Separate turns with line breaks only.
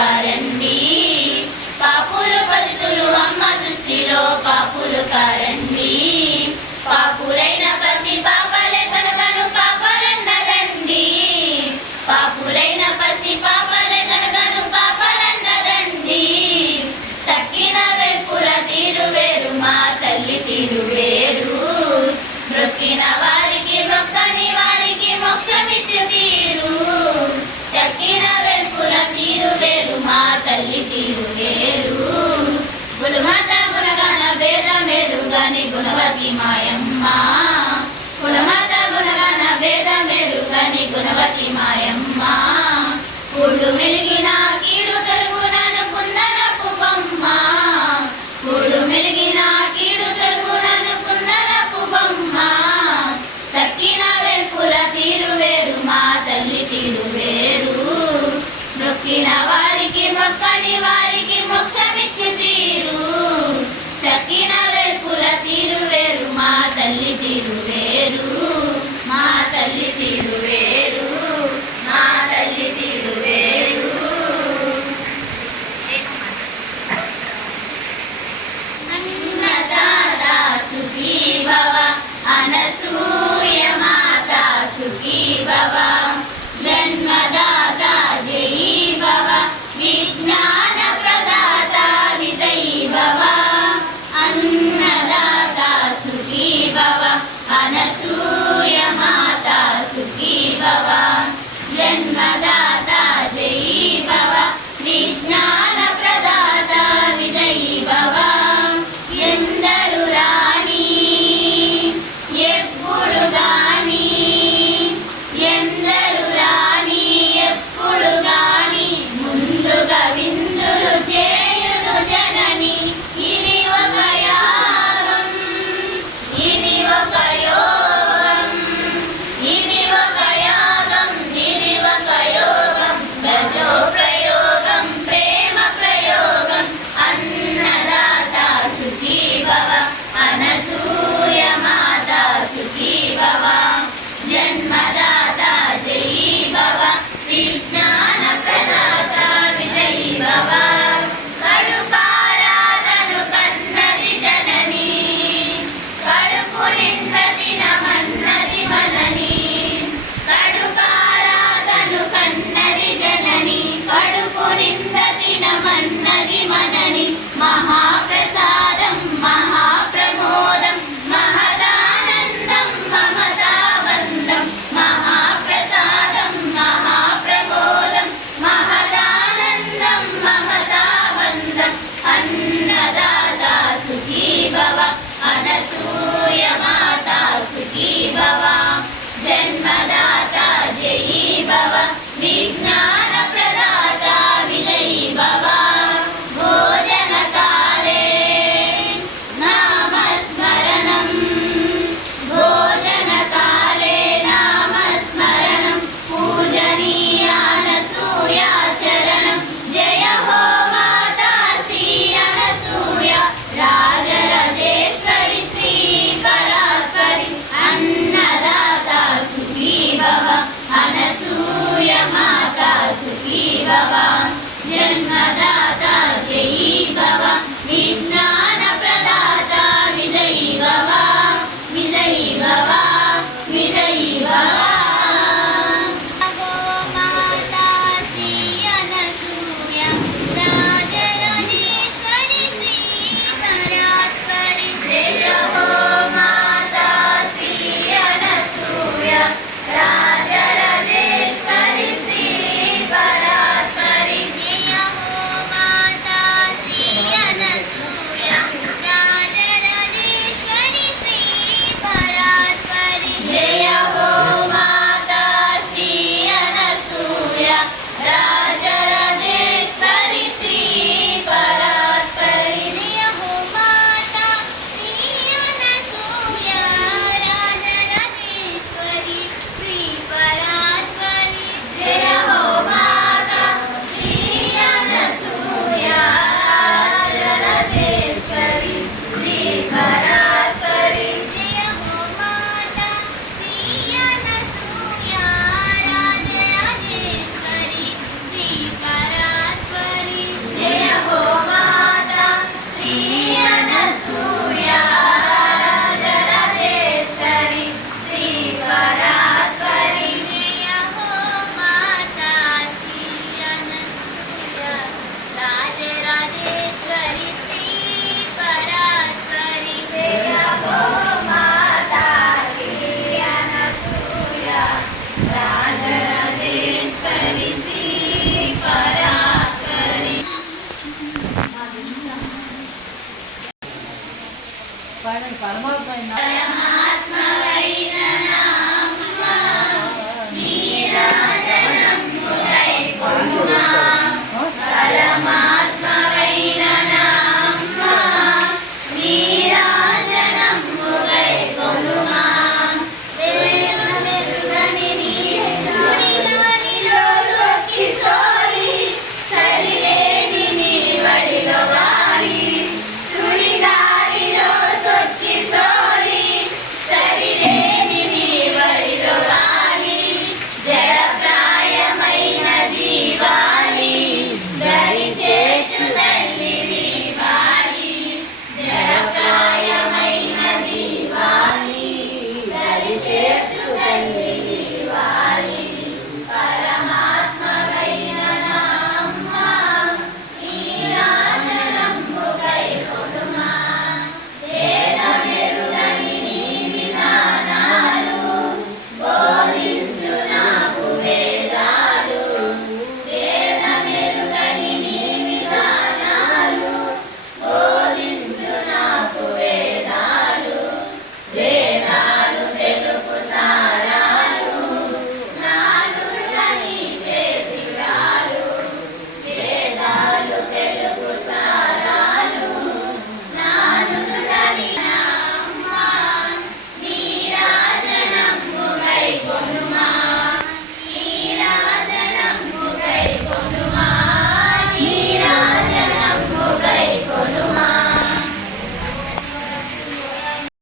కారండి. పాపులు పలుతులు అమ్మ దృష్టిలో పాపులు కారండి. పాపులైన పసి పాపలే కనుకను పాపలన్నదండి. పాపులైన పసి పాపలే కనుకను పాపలన్నదండి. తక్కిన వేపుల తీరు వేరు మా తల్లి తీరువేరు మృతిన మాయమ్మా కులమత గుణగణ భేద మెరుగని గుణవతి మాయమ్మా. పుడు మెలిగినాకి भगवान् जन्मदा பரமாத்மா